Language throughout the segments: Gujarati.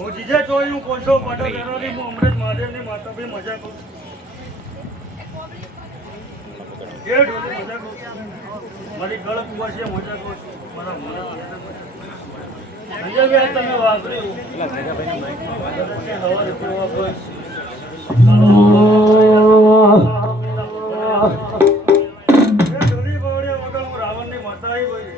હું જીજે જોયું કોશો માટે કરવાની હું અમૃત મહાદેવની માતા ભાઈ મજા કરું કે ઢોલી મજા કરું મારી ગળક ઉભા છે મજા કરું મારા મને સંજયભાઈ તમે વાપર્યું રાવણની માતા આવી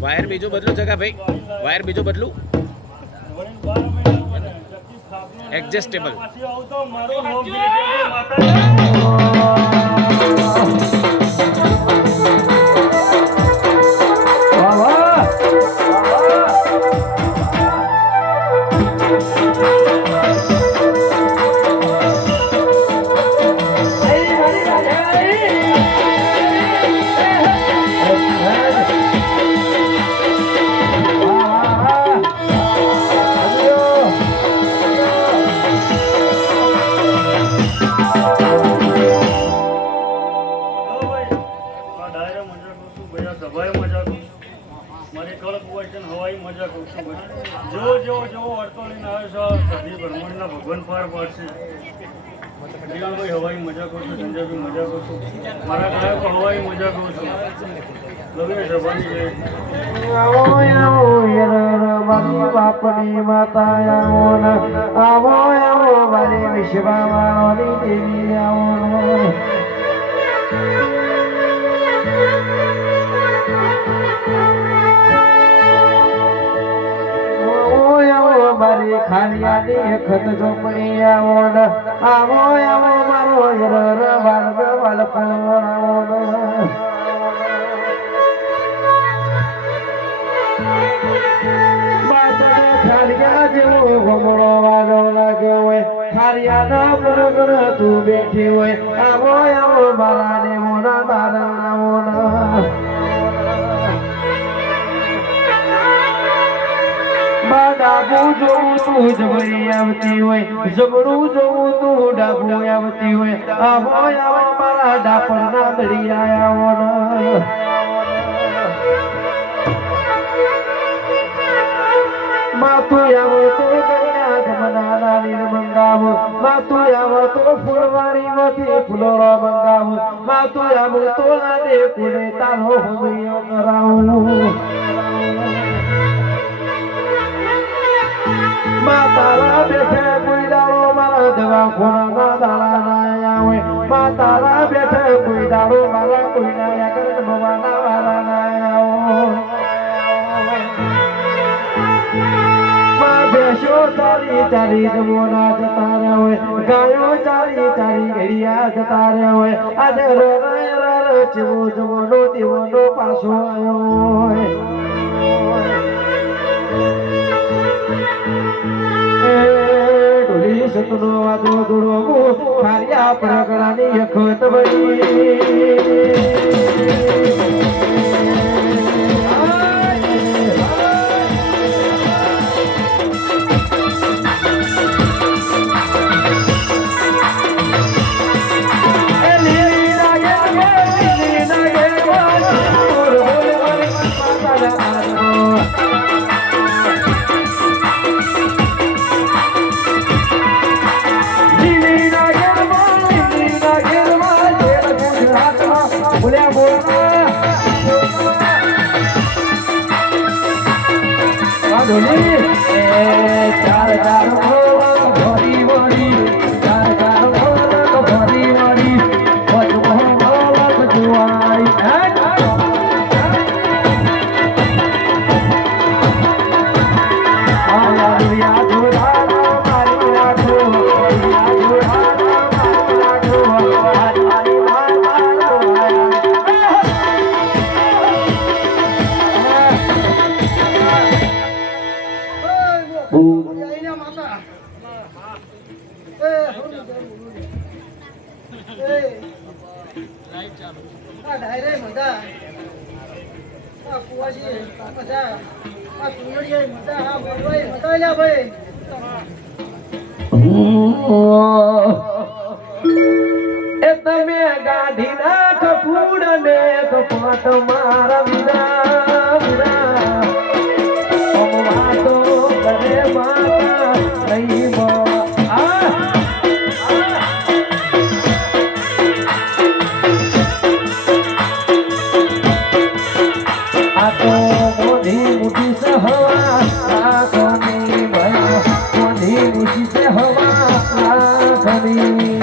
વાયર બીજો બદલું જગા ભાઈ વાયર બીજો બદલું એડજસ્ટેબલ ભગવાન પાર પાડશે ભાઈ હવાઈ મજા કરું છું સંજયભાઈ મજા કરું છું મારા ગાયકો હવાઈ મજા કરું છું લગે જવાની બાપની માતા આવો આવો મારી વિશ્વવાળોની દેવી આવો મારી ખાલિયાની ખત ઝોપડી આવો આવો આવો મારો યર વાલગ વાલપણો આવો ખાલિયા જેવો ઘમડો વાળો લાગ્યો હોય ખાલિયાના બરગર તું બેઠી હોય આવો આવો મારા દેવોના બારણા ડાબુ જોવું તું જબરી આવતી હોય જબરું જોવું તું ડાબુ આવતી હોય આવો આવો મારા ડાપરના દરિયા આવો માતું આવો તો કન્યા જમના મંગાવ માતું આવો તો ફૂલવારી માંથી ફૂલોરો મંગાવ માતું આવો તો ના દે કુલે તારો હમિયો કરાવું માતારા બેઠે કોઈ દાડો મારા દવા ખોરાના દાડા ના આવે માતારા બેઠે કોઈ દાડો મારા કોઈ ના કરે ભવાના વાળા ના આવો બેસો ચારી ચારી જમોના જતા રહ્યા હોય ગાયો ચારી ચારી ઘડિયા જતા રહ્યા હોય આજે રર ચેવો જમોનો તેવોનો પાછો આવ્યો હોય સતનો વાદો દોડવો ખારિયા પ્રગડાની અખત ચાર ચાર મોલક ભરી વળી ચાર ચાર મોલક ભરી વળી વચમો મોલક જોવાય યા જોડાના મારી રાખો યા જોડાના મારી રાખો આની મારો એ તમે ગાડી નાખ ફૂડ ને કપાટ મારા વિના વિના વાતો કરે માતા નહીં આ તો મોધી મુઠી સહવા રાખની ભયા મોધી મુઠી સહવા રાખની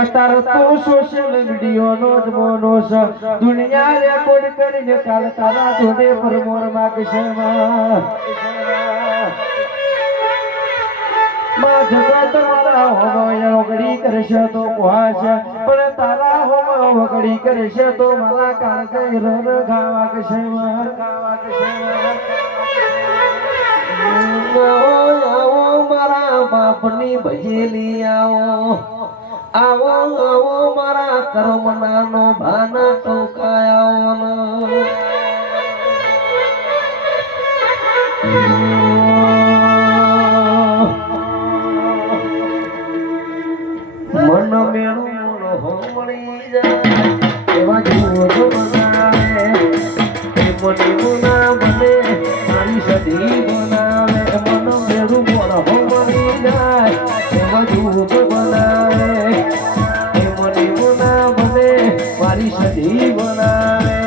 અત્યારે તો સોશિયલ મીડિયા નો જમાનો છે દુનિયા રેકોર્ડ કરીને કાલ તારા જોડે પરમોર માગશે માં જગા તમારા હોમાં વગડી કરશે તો કહેશે પણ તારા હોમાં વગડી કરશે તો મારા કાળકે રન ગાવા કશે આવો મારા બાપની ભજેલી આવો આવો આવો મારા કર્મનાનો ભાન ટોકાયાનો મન મેળું હોમણી જાય એવા જુઓ બનાવે મની મુના બને મારી સદી બનાવે મન મેળું હોમણી જાય એવા જુઓ બનાવે મારી સદી બનાવે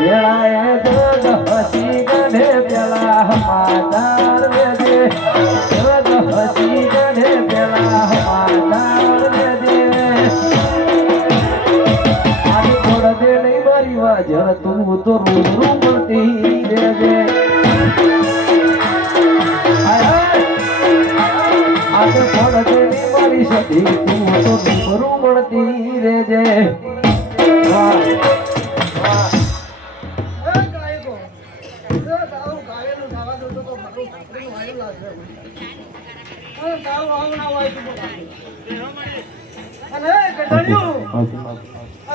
વેળાએ જગ હસી ગઢે પેલા માતાર દે જગ હસી ગઢે પેલા માતાર દે મારી થોડ દે નહીં મારી વાજણ તું તો રૂબરૂ મળતી દેજે આજે થોડ દે નહીં મારી સદી તું તો રૂબરૂ મળતી રેજે વાહ વાહ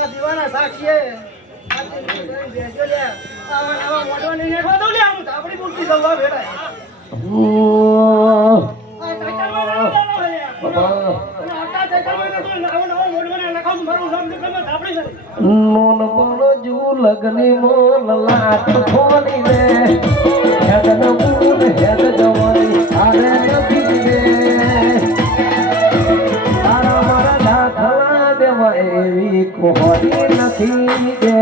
દીવાના સાક્ષીએ લગની મોલ લાટ ખોલી દે હેડ નમૂન હેડ જવાની આરે નથી દે તારા મારા દાખલા દેવા એવી કોહરી નથી દે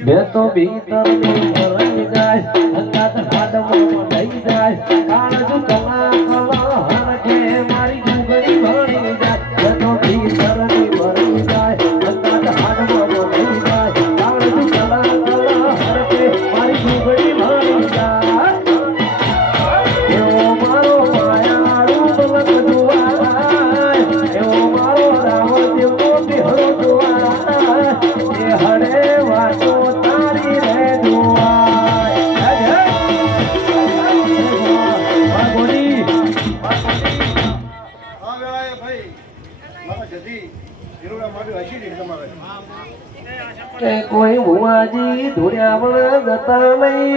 બે તો ભીતર ભરાઈ જાય અંગાત હાડમાં લઈ જાય કાળજુ કલા કલા હરકે મારી જુગડી ભરી જાય બે તો ભીતર ભરાઈ જાય અંગાત હાડમાં લઈ જાય કાળજુ કલા કલા હરકે મારી જુગડી ભરી જાય એવો મારો માયાળુ બલક જોવાય એવો મારો રાવણ દેવનો બિહરો જોવાય એ હડે વાતો કોઈ ભુવાજી ધોર્યાવળ જતા નહીં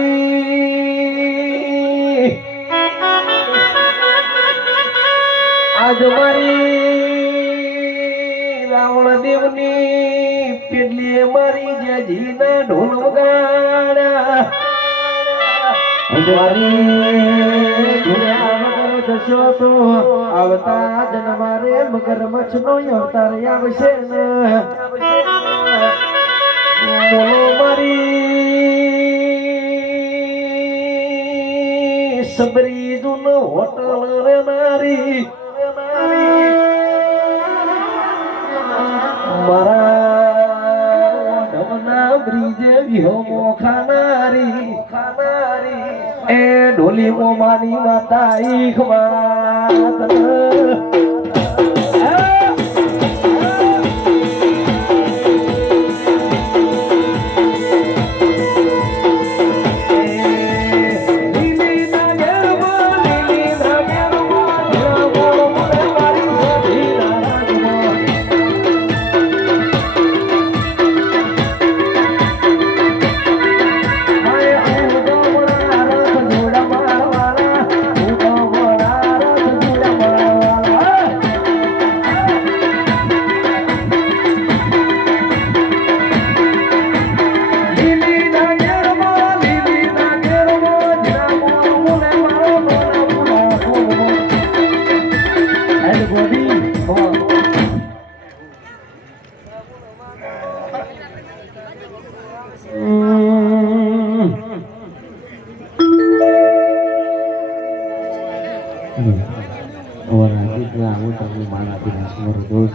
આજ મારી રાવણ દેવની પેટલી મારી જજીના ઢોલ વગાડ્યા મારી ધોર્યાવળ જશો તો આવતા જન્મારે મગરમચ્છ નો અવતાર આવશે ને બોલો મારી સબરી જૂન હોટલ રે મારી મારા ઢમના બ્રિજે વિહોમો ખાનારી એ ઢોલી મોમાની માતા ઈખ માત Orang itu aku tahu mana tidak semua terus.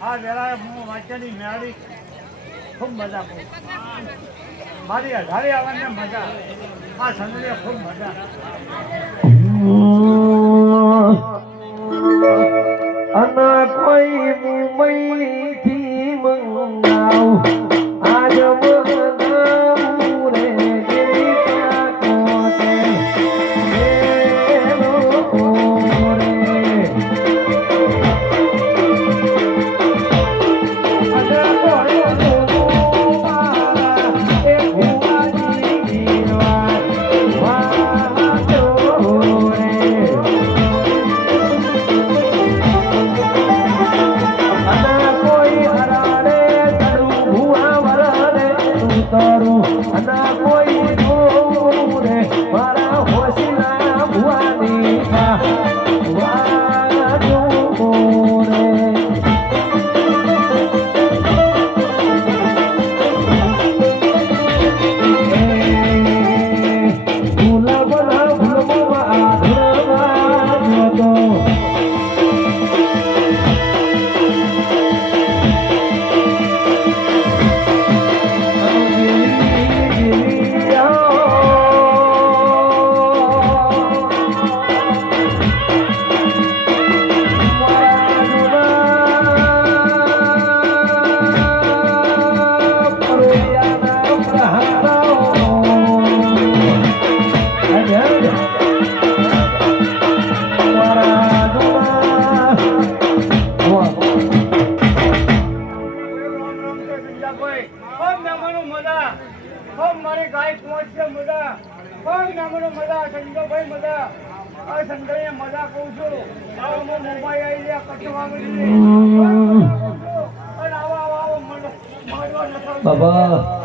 આ વેળાએ હું વાંચ્યાની મેળવી ખૂબ મજા કરું મારી અઢારે આવવાની મજા આ સંદર્ભે ખૂબ મજા અને કોઈ મુંબઈ થી મંગાવ આજ મંગાવું રે બાબા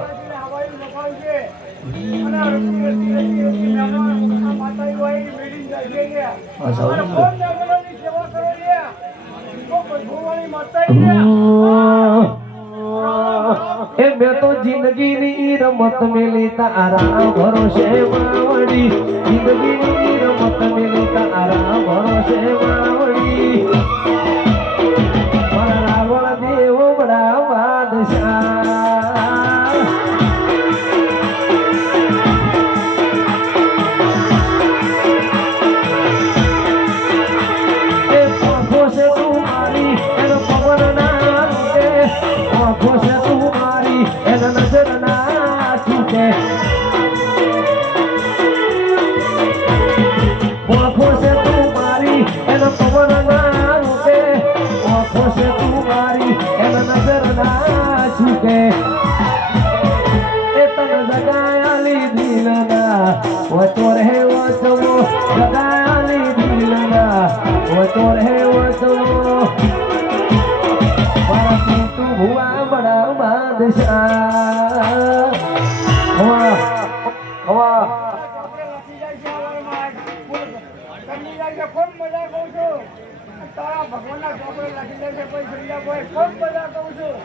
એ મેં તો જિંદગીની રમત મેલી તારા ભરોસે માવડી જિંદગીની રમત મેલી તારા ભરોસે માવડી મારા રાવણ દેવ બડા બાદશાહ એ પાંખો છે તું મારી એનો પવન ના રૂકે પાંખો છે તું મારી એનો નજર ના છૂટે પાંખો છે તું મારી એનો પવન ના રૂકે પાંખો છે તું મારી એનો નજર ના છૂટે એ તને જગાયાલી દિલના વચો રહે વચવો જગાયાલી દિલના વચો રહે વચવો મારા તું ભુવા બડા બાદશાહ હવા હવા ખૂબ મજા કહું છું તારા ભગવાનના ચોપડે લખી દે છે કોઈ સંજ્ઞા કોઈ ખૂબ મજા કહું છું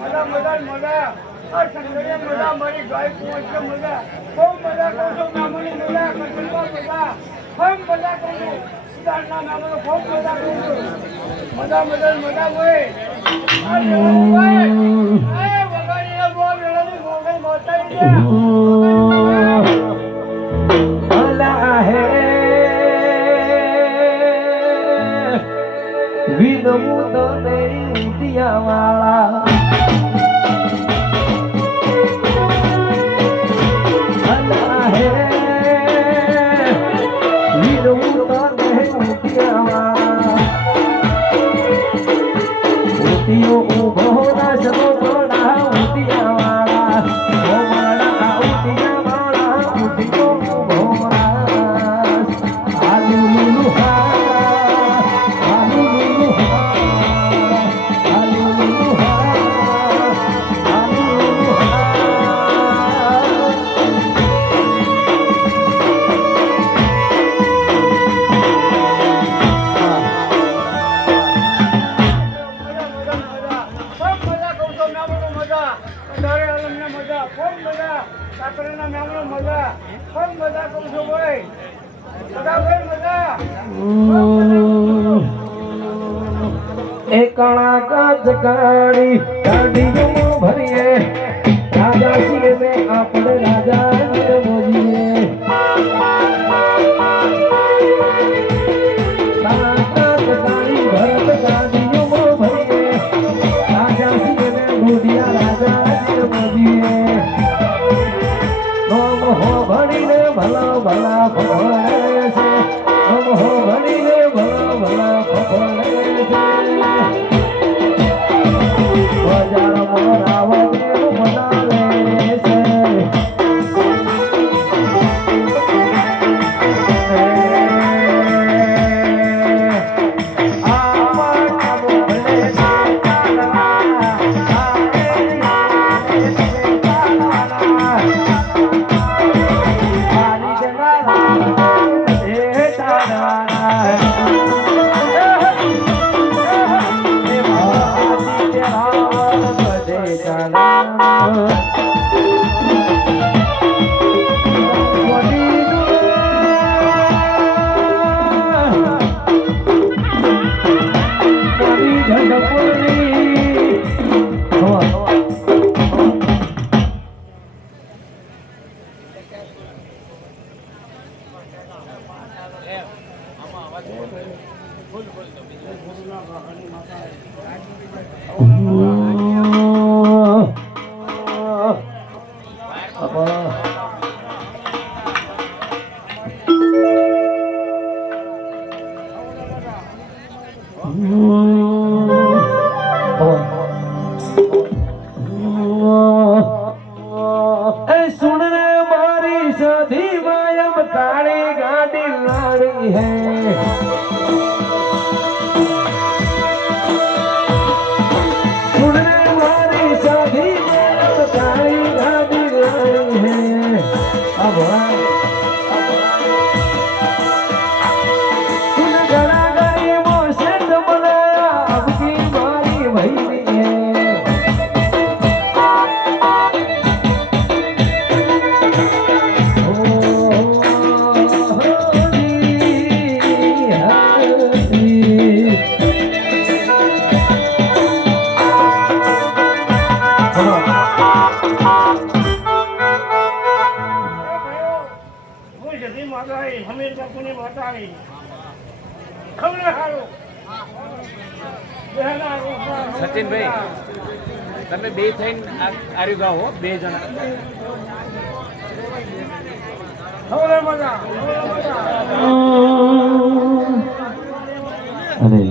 મજા મજા મજા આ સંગડીએ મજા મારી ગાય પહોંચે મજા ખૂબ મજા કહું છું નામની મજા કઠિનવા મજા ખૂબ મજા કહું છું સુધારના નામનો ખૂબ મજા કહું છું મજા મજા મજા હોય આ વગાડીને બહુ વેળાની મોગલ મોટાઈ ગયા મજા કાતરના નામનો મજા ખૂબ મજા કહું છું ભાઈ બધા ભાઈ મજા એકણા કાચ ગાડી ગાડીઓ ભરીએ રાજા સિંહ ને આપણે રાજા બોલીએ ભરત ગાડીઓ ભરીએ રાજા સિંહ ને બુઢિયા રાજા બોલીએ નોમ હો ભણીને ભલા ભલા ફોડે છે નોમ હો ભણીને ભલા ભલા ફોડે છે બજાર મોરાવ દેવ બનાવે છે सुन रे मारी सधी मायम काली गाड़ी लाड़ी है सुन रे मारी सधी मायम काली गाड़ी लाड़ी है अब सुन गड़ा गरीबों से बनाया अब की मारी भई है હમીર બાપુની માતાની ખબર હારું સચિનભાઈ તમે બે થઈને આર્યું ગાઓ બે જણા ખબર મજા અરે